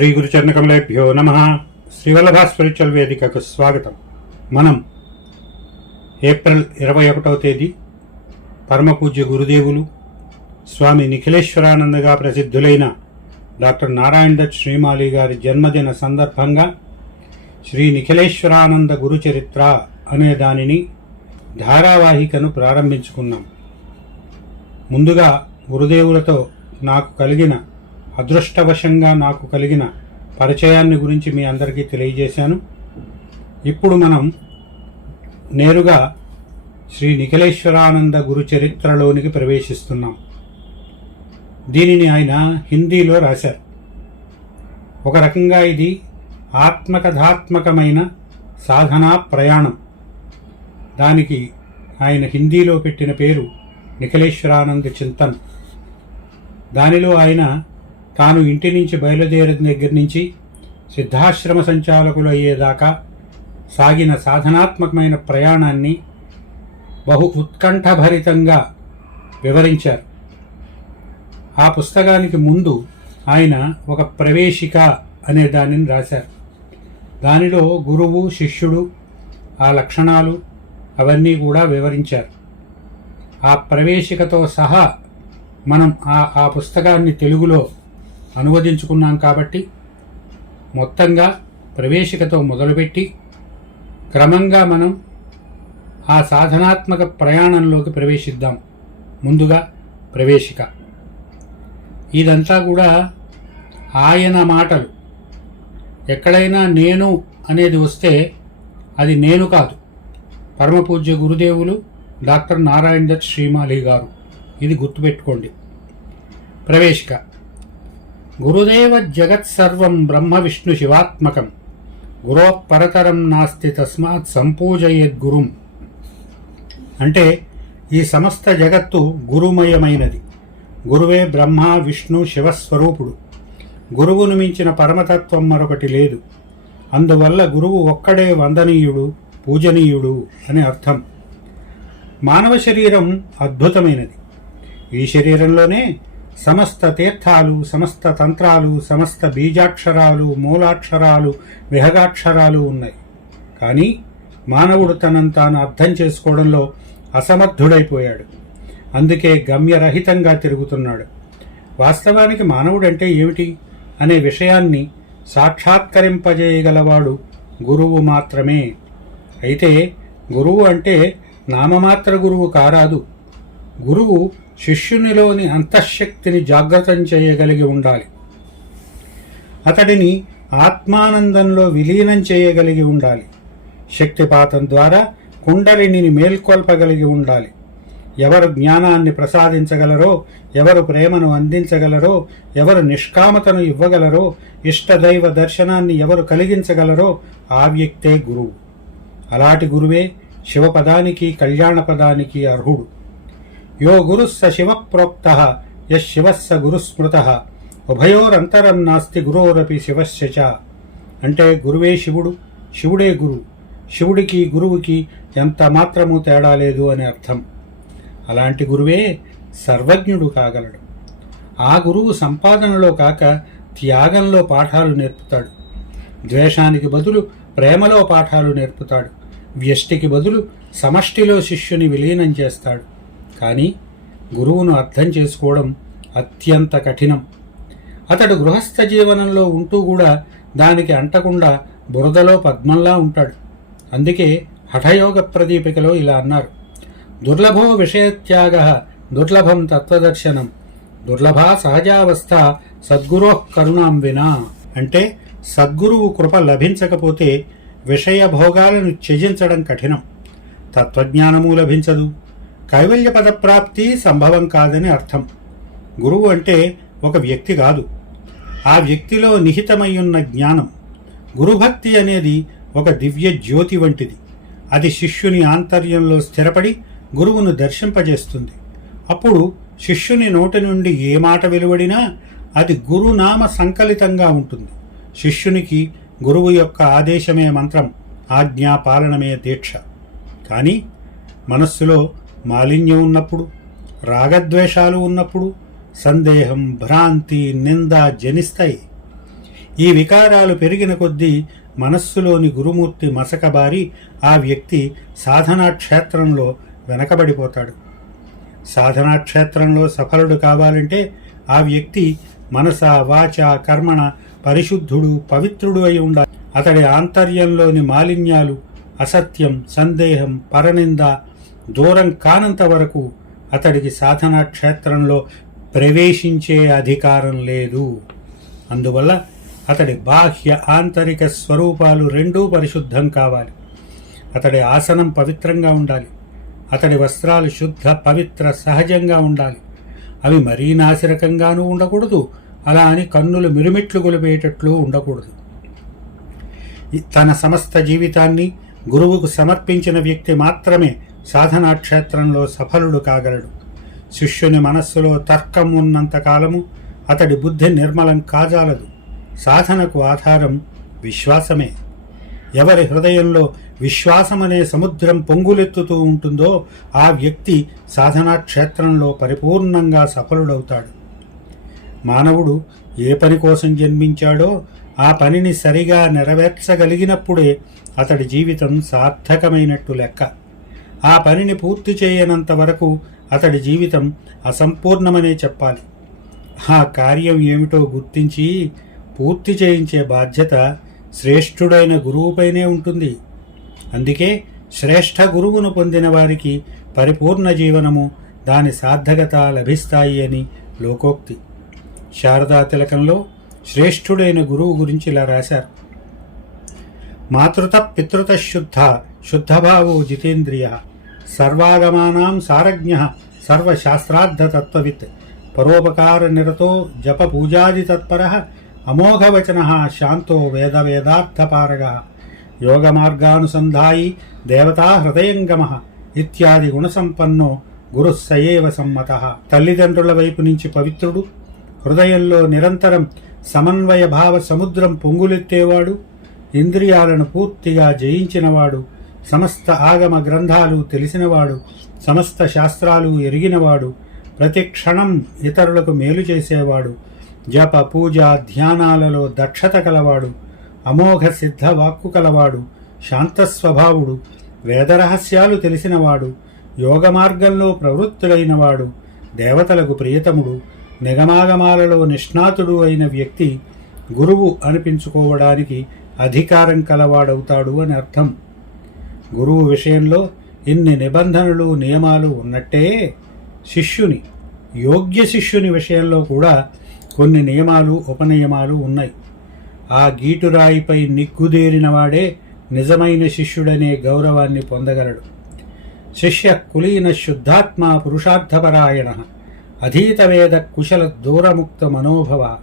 శ్రీ గురుచరణకమలేభ్యో నమ. శ్రీవల్లభ స్పిరిచువల్ వేదికకు స్వాగతం. మనం ఏప్రిల్ ఇరవై ఒకటవ తేదీ పరమపూజ్య గురుదేవులు స్వామి నిఖిలేశ్వరానందగా ప్రసిద్ధులైన డాక్టర్ నారాయణ దత్ శ్రీమాలి గారి జన్మదిన సందర్భంగా శ్రీ నిఖిలేశ్వరానంద గురుచరిత్ర అనే దానిని ధారావాహికను ప్రారంభించుకున్నాం. ముందుగా గురుదేవులతో నాకు కలిగిన అదృష్టవశంగా నాకు కలిగిన పరిచయాన్ని గురించి మీ అందరికీ తెలియజేశాను. ఇప్పుడు మనం నేరుగా శ్రీ నిఖిలేశ్వరానంద గురు చరిత్రలోనికి ప్రవేశిస్తున్నాం. దీనిని ఆయన హిందీలో రాశారు. ఒక రకంగా ఇది ఆత్మకథాత్మకమైన సాధనా ప్రయాణం. దానికి ఆయన హిందీలో పెట్టిన పేరు నిఖిలేశ్వరానంద చింతన్. దానిలో ఆయన తాను ఇంటి నుంచి బయలుదేరిన దగ్గర నుంచి సిద్ధాశ్రమ సంచాలకులు అయ్యేదాకా సాగిన సాధనాత్మకమైన ప్రయాణాన్ని బహు ఉత్కంఠభరితంగా వివరించారు. ఆ పుస్తకానికి ముందు ఆయన ఒక ప్రవేశిక అనే దానిని రాశారు. దానిలో గురువు శిష్యుడు ఆ లక్షణాలు అవన్నీ కూడా వివరించారు. ఆ ప్రవేశికతో సహా మనం ఆ ఆ పుస్తకాన్ని తెలుగులో అనువదించుకున్నాం కాబట్టి మొత్తంగా ప్రవేశికతో మొదలుపెట్టి క్రమంగా మనం ఆ సాధనాత్మక ప్రయాణంలోకి ప్రవేశిద్దాం. ముందుగా ప్రవేశిక. ఇదంతా కూడా ఆయన మాటలు. ఎక్కడైనా నేను అనేది వస్తే అది నేను కాదు. పరమపూజ్య గురుదేవులు డాక్టర్ నారాయణ దత్ శ్రీమాలి గారు. ఇది గుర్తుపెట్టుకోండి. ప్రవేశిక. గురుదేవ జగత్సర్వం బ్రహ్మ విష్ణు శివాత్మకం. గురో పరతరం నాస్తి తస్మాత్ సంపూజయద్గురుం అంటే ఈ సమస్త జగత్తు గురుమయమైనది. గురువే బ్రహ్మ విష్ణు శివస్వరూపుడు. గురువును మించిన పరమతత్వం మరొకటి లేదు. అందువల్ల గురువు ఒక్కడే వందనీయుడు పూజనీయుడు అని అర్థం. మానవ శరీరం అద్భుతమైనది. ఈ శరీరంలోనే సమస్త తీర్థాలు సమస్త తంత్రాలు సమస్త బీజాక్షరాలు మూలాక్షరాలు విహగాక్షరాలు ఉన్నాయి. కానీ మానవుడు తనను తాను అర్థం చేసుకోవడంలో అసమర్థుడైపోయాడు. అందుకే గమ్యరహితంగా తిరుగుతున్నాడు. వాస్తవానికి మానవుడంటే ఏమిటి అనే విషయాన్ని సాక్షాత్కరింపజేయగలవాడు గురువు మాత్రమే. అయితే గురువు అంటే నామమాత్ర గురువు కారాదు. గురువు శిష్యునిలోని అంతఃశక్తిని జాగ్రత్తం చేయగలిగి ఉండాలి. అతడిని ఆత్మానందంలో విలీనం చేయగలిగి ఉండాలి. శక్తిపాతం ద్వారా కుండలిని మేల్కొల్పగలిగి ఉండాలి. ఎవరు జ్ఞానాన్ని ప్రసాదించగలరో ఎవరు ప్రేమను అందించగలరో ఎవరు నిష్కామతను ఇవ్వగలరో ఇష్టదైవ దర్శనాన్ని ఎవరు కలిగించగలరో ఆ వ్యక్తే గురువు. అలాంటి గురువే శివపదానికి కళ్యాణపదానికి అర్హుడు. యో గురుస్స శివప్రోక్త యశివస్స గురుస్మృత ఉభయోరంతరం నాస్తి గురోరపి శివస్య చ. అంటే గురువే శివుడు శివుడే గురువు శివుడికి గురువుకి ఎంత మాత్రము తేడా లేదు అని అర్థం. అలాంటి గురువే సర్వజ్ఞుడు కాగలడు. ఆ గురువు సంపాదనలో కాక త్యాగంలో పాఠాలు నేర్పుతాడు. ద్వేషానికి బదులు ప్రేమలో పాఠాలు నేర్పుతాడు. వ్యష్టికి బదులు సమష్టిలో శిష్యుని విలీనం చేస్తాడు. కానీ గురువును అర్థం చేసుకోవడం అత్యంత కఠినం. అతడు గృహస్థ జీవనంలో ఉంటూ కూడా దానికి అంటకుండా బురదలో పద్మంలా ఉంటాడు. అందుకే హఠయోగ ప్రదీపికలో ఇలా అన్నారు. దుర్లభో విషయత్యాగ దుర్లభం తత్వదర్శనం. దుర్లభ సహజావస్థ సద్గురో కరుణాం వినా. అంటే సద్గురువు కృప లభించకపోతే విషయ భోగాలను త్యజించడం కఠినం. తత్వజ్ఞానము లభించదు. కైవల్య పదప్రాప్తి సంభవం కాదని అర్థం. గురువు అంటే ఒక వ్యక్తి కాదు. ఆ వ్యక్తిలో నిహితమయ్యున్న జ్ఞానం గురుభక్తి అనేది ఒక దివ్య జ్యోతి వంటిది. అది శిష్యుని ఆంతర్యంలో స్థిరపడి గురువును దర్శింపజేస్తుంది. అప్పుడు శిష్యుని నోటి నుండి ఏ మాట వెలువడినా అది గురునామ సంకలితంగా ఉంటుంది. శిష్యునికి గురువు యొక్క ఆదేశమే మంత్రం ఆజ్ఞా పాలనమే దీక్ష. కానీ మనస్సులో మాలిన్యం ఉన్నప్పుడు రాగద్వేషాలు ఉన్నప్పుడు సందేహం భ్రాంతి నింద జనిస్తాయి. ఈ వికారాలు పెరిగిన కొద్దీ మనస్సులోని గురుమూర్తి మసకబారి ఆ వ్యక్తి సాధనా క్షేత్రంలో వెనకబడిపోతాడు. సాధనా క్షేత్రంలో సఫలుడు కావాలంటే ఆ వ్యక్తి మనస వాచ కర్మణ పరిశుద్ధుడు పవిత్రుడు అయి ఉండాలి. అతడి ఆంతర్యంలోని మాలిన్యాలు అసత్యం సందేహం పరనింద దూరం కానంత వరకు అతడికి సాధనా క్షేత్రంలో ప్రవేశించే అధికారం లేదు. అందువల్ల అతడి బాహ్య ఆంతరిక స్వరూపాలు రెండూ పరిశుద్ధం కావాలి. అతడి ఆసనం పవిత్రంగా ఉండాలి. అతడి వస్త్రాలు శుద్ధ పవిత్ర సహజంగా ఉండాలి. అవి మరీ నాసిరకంగానూ ఉండకూడదు. అలా అని కన్నులు మిరుమిట్లు గొలిపేటట్లు ఉండకూడదు. తన సమస్త జీవితాన్ని గురువుకు సమర్పించిన వ్యక్తి మాత్రమే సాధనా క్షేత్రంలో సఫలుడు కాగలడు. శిష్యుని మనస్సులో తర్కం ఉన్నంత కాలము అతడి బుద్ధి నిర్మలం కాజాలదు. సాధనకు ఆధారం విశ్వాసమే. ఎవరి హృదయంలో విశ్వాసమనే సముద్రం పొంగులెత్తుతూ ఉంటుందో ఆ వ్యక్తి సాధనా క్షేత్రంలో పరిపూర్ణంగా సఫలుడవుతాడు. మానవుడు ఏ పని కోసం జన్మించాడో ఆ పనిని సరిగా నెరవేర్చగలిగినప్పుడే అతడి జీవితం సార్థకమైనట్టు లెక్క. ఆ పనిని పూర్తి చేయనంత వరకు అతడి జీవితం అసంపూర్ణమనే చెప్పాలి. ఆ కార్యం ఏమిటో గుర్తించి పూర్తి చేయించే బాధ్యత శ్రేష్ఠుడైన గురువుపైనే ఉంటుంది. అందుకే శ్రేష్ఠ గురువును పొందిన వారికి పరిపూర్ణ జీవనము దాని సార్థకత లభిస్తాయి అని లోకోక్తి. శారదా తిలకంలో శ్రేష్ఠుడైన గురువు గురించి ఇలా రాశారు. మాతృత పితృత శుద్ధ శుద్ధభావో జితేంద్రియ. సర్వాగమానాం సారజ్ఞ సర్వశాస్త్రార్థతత్వవిత్ పరోపకార నిరతో జప పూజాది తత్పర అమోఘవచన శాంతో వేద వేదార్థపారగ యోగ మార్గానుసంధాయి దేవతా హృదయంగమ ఇత్యాది గుణసంపన్నో గురు సయేవ సమ్మత తల్లిదండ్రుల వైపు నుంచి పవిత్రుడు హృదయంలో నిరంతరం సమన్వయ భావ సముద్రం పొంగులెత్తేవాడు ఇంద్రియాలను పూర్తిగా జయించినవాడు సమస్త ఆగమ గ్రంథాలు తెలిసినవాడు సమస్త శాస్త్రాలు ఎరిగినవాడు ప్రతి క్షణం ఇతరులకు మేలు చేసేవాడు జప పూజ ధ్యానాలలో దక్షత కలవాడు అమోఘ సిద్ధ వాక్కు కలవాడు శాంతస్వభావుడు వేదరహస్యాలు తెలిసినవాడు యోగ మార్గంలో ప్రవృత్తుడైనవాడు దేవతలకు ప్రియతముడు నిగమాగమాలలో నిష్ణాతుడు అయిన వ్యక్తి గురువు అనిపించుకోవడానికి అధికారం కలవాడవుతాడు అని అర్థం. గురువు విషయంలో ఇన్ని నిబంధనలు నియమాలు ఉన్నట్టే శిష్యుని యోగ్య శిష్యుని విషయంలో కూడా కొన్ని నియమాలు ఉపనియమాలు ఉన్నాయి. ఆ గీటురాయిపై నిగ్గుదేరినవాడే నిజమైన శిష్యుడనే గౌరవాన్ని పొందగలడు. శిష్య కులీన శుద్ధాత్మ పురుషార్థపరాయణ అధీతవేద కుశల దూరముక్త మనోభవ.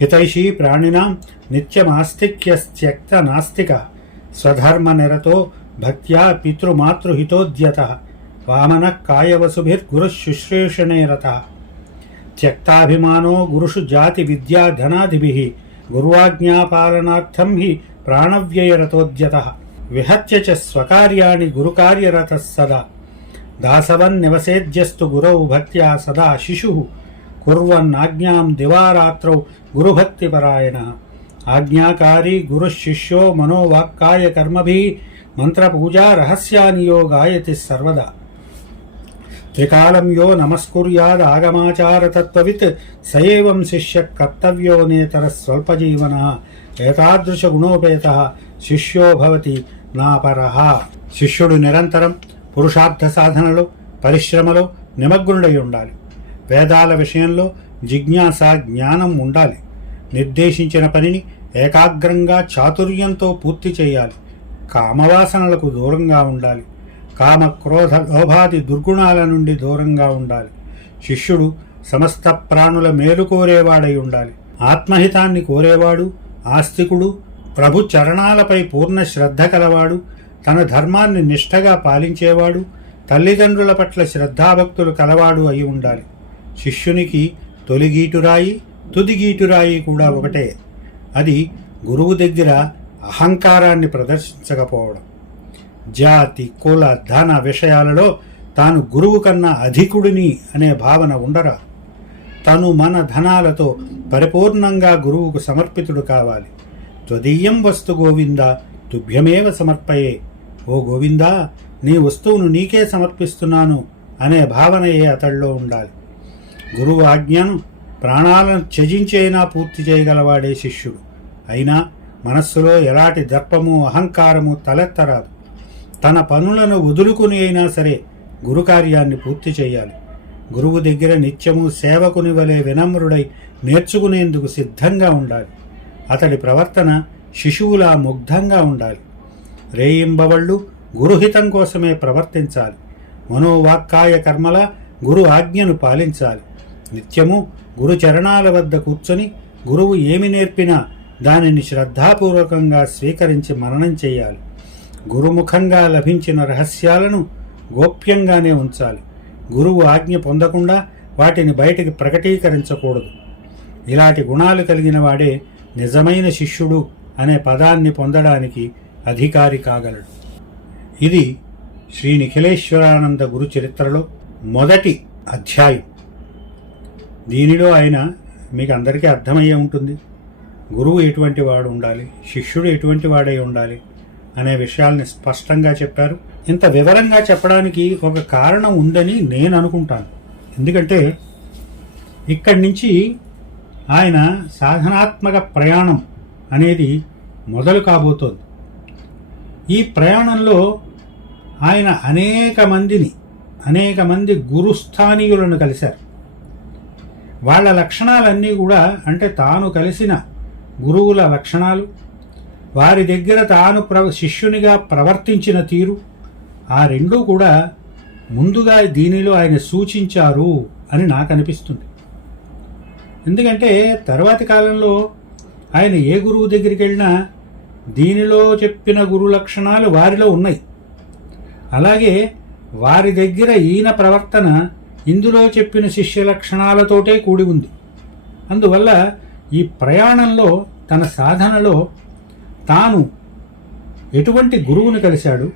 హితైషీ ప్రాణినాం నిత్యమాస్తిక్యస్త్యక్త నాస్తిక. స్వధర్మ నిరతో భక్త్యా పితృమాతృహితోద్యత వామన కాయవసుభిర్గురు శుశ్రూషణే రత త్యక్తాభిమానో గురుషు జాతి విద్యా ధనాదిభి గురువాజ్ఞాపాలనార్థం హి ప్రాణవ్యయరతోద్యత. విహత్య చ స్వకార్యాణి గురుకార్యరత సదా. దాసవన్నివసేద్యస్తు గురౌ భక్త్యా సదా శిశు కుర్వన్నాజ్ఞాం దివారాత్రౌ గురుభక్తిపరాయణ. ఆజ్ఞాకారీ గురుశిష్యో మనోవాక్కాయ కర్మభి మంత్రపూజా రహస్యానియో గాయతి సర్వదా. త్రికాలం యో నమస్కుర్యాద్ ఆగమాచారతత్వవిత్ సయేవం శిష్య కర్తవ్యో నేతర స్వల్పజీవన ఏతాదృశ గుణోపేత శిష్యో భవతి నాపరః. శిష్యుడు నిరంతరం పురుషార్థ సాధనలో పరిశ్రమలో నిమగ్నుడై ఉండాలి. వేదాల విషయంలో జిజ్ఞాస జ్ఞానం ఉండాలి. నిర్దేశించిన పనిని ఏకాగ్రంగా చాతుర్యంతో పూర్తి చేయాలి. కామవాసనలకు దూరంగా ఉండాలి. కామ క్రోధ లోభాది దుర్గుణాల నుండి దూరంగా ఉండాలి. శిష్యుడు సమస్త ప్రాణుల మేలు కోరేవాడై ఉండాలి. ఆత్మహితాన్ని కోరేవాడు ఆస్తికుడు ప్రభు చరణాలపై పూర్ణ శ్రద్ధ కలవాడు తన ధర్మాన్ని నిష్ఠగా పాలించేవాడు తల్లిదండ్రుల పట్ల శ్రద్ధాభక్తులు కలవాడు అయి ఉండాలి. శిష్యునికి తొలి గీటురాయి తుది గీటురాయి కూడా ఒకటే. అది గురువు దగ్గర అహంకారాన్ని ప్రదర్శించకపోవడం. జాతి కుల ధన విషయాలలో తాను గురువు కన్నా అధికుడిని అనే భావన ఉండరా? తను మన ధనాలతో పరిపూర్ణంగా గురువుకు సమర్పితుడు కావాలి. త్వదీయం వస్తు గోవింద తుభ్యమేవ సమర్పయే. ఓ గోవిందా నీ వస్తువును నీకే సమర్పిస్తున్నాను అనే భావనయే అతడిలో ఉండాలి. గురువు ఆజ్ఞను ప్రాణాలను త్యజించైనా పూర్తి చేయగలవాడే శిష్యుడు. అయినా మనస్సులో ఎలాంటి దర్పము అహంకారము తలెత్తరాదు. తన పనులను వదులుకుని అయినా సరే గురు కార్యాన్ని పూర్తి చేయాలి. గురువు దగ్గర నిత్యము సేవకుని వలె వినమ్రుడై నేర్చుకునేందుకు సిద్ధంగా ఉండాలి. అతడి ప్రవర్తన శిశువులా ముగ్ధంగా ఉండాలి. రేయింబవళ్ళు గురుహితం కోసమే ప్రవర్తించాలి. మనోవాక్కాయ కర్మల గురు ఆజ్ఞను పాలించాలి. నిత్యము గురు చరణాల వద్ద కూర్చొని గురువు ఏమి నేర్పినా దానిని శ్రద్ధాపూర్వకంగా స్వీకరించి మననం చేయాలి. గురుముఖంగా లభించిన రహస్యాలను గోప్యంగానే ఉంచాలి. గురువు ఆజ్ఞ పొందకుండా వాటిని బయటికి ప్రకటీకరించకూడదు. ఇలాంటి గుణాలు కలిగిన వాడే నిజమైన శిష్యుడు అనే పదాన్ని పొందడానికి అధికారి కాగలడు. ఇది శ్రీ నిఖిలేశ్వరానంద గురు చరిత్రలో మొదటి అధ్యాయం. దీనిలో ఆయన మీకు అందరికీ అర్థమయ్యే ఉంటుంది. గురువు ఎటువంటి వాడు ఉండాలి? శిష్యుడు ఎటువంటి వాడై ఉండాలి? అనే విషయాల్ని స్పష్టంగా చెప్పారు. ఇంత వివరంగా చెప్పడానికి ఒక కారణం ఉందని నేను అనుకుంటాను. ఎందుకంటే ఇక్కడి నుంచి ఆయన సాధనాత్మక ప్రయాణం అనేది మొదలు కాబోతోంది. ఈ ప్రయాణంలో ఆయన అనేక మందిని అనేక మంది గురుస్థానీయులను కలిశారు. వాళ్ళ లక్షణాలన్నీ కూడా అంటే తాను కలిసిన గురువుల లక్షణాలు వారి దగ్గర తాను ప్ర శిష్యునిగా ప్రవర్తించిన తీరు ఆ రెండూ కూడా ముందుగా దీనిలో ఆయన సూచించారు అని నాకు అనిపిస్తుంది ఎందుకంటే తర్వాతి కాలంలో ఆయన ఏ గురువు దగ్గరికి వెళ్ళినా దీనిలో చెప్పిన గురు లక్షణాలు వారిలో ఉన్నాయి. అలాగే వారి దగ్గర ఈయన ప్రవర్తన ఇందులో చెప్పిన శిష్య లక్షణాలతోటే కూడి ఉంది. అందువల్ల ఈ ప్రయాణంలో తన సాధనలో తాను ఎటువంటి గురువును కలిశాడు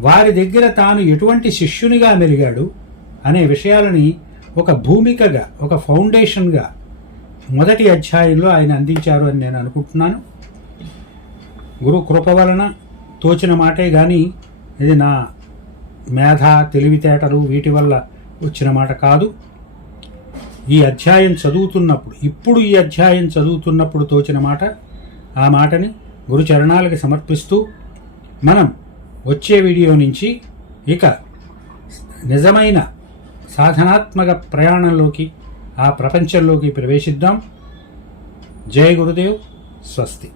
వారి దగ్గర తాను ఎటువంటి శిష్యునిగా మెలిగాడు అనే విషయాలని ఒక భూమికగా ఒక ఫౌండేషన్గా మొదటి అధ్యాయంలో ఆయన అందించారు అని నేను అనుకుంటున్నాను. గురు కృప వలన తోచిన మాటే కానీ ఇది నా మేధ తెలివితేటలు వీటి వల్ల వచ్చిన మాట కాదు. ఈ అధ్యాయం చదువుతున్నప్పుడు ఇప్పుడు ఈ అధ్యాయం చదువుతున్నప్పుడు తోచిన మాట ఆ మాటని గురు చరణాలకి సమర్పిస్తూ మనం వచ్చే వీడియో నుంచి ఇక నిజమైన సాధనాత్మక ప్రయాణంలోకి ఆ ప్రపంచంలోకి ప్రవేశిద్దాం. జయ గురుదేవ్ స్వస్తి.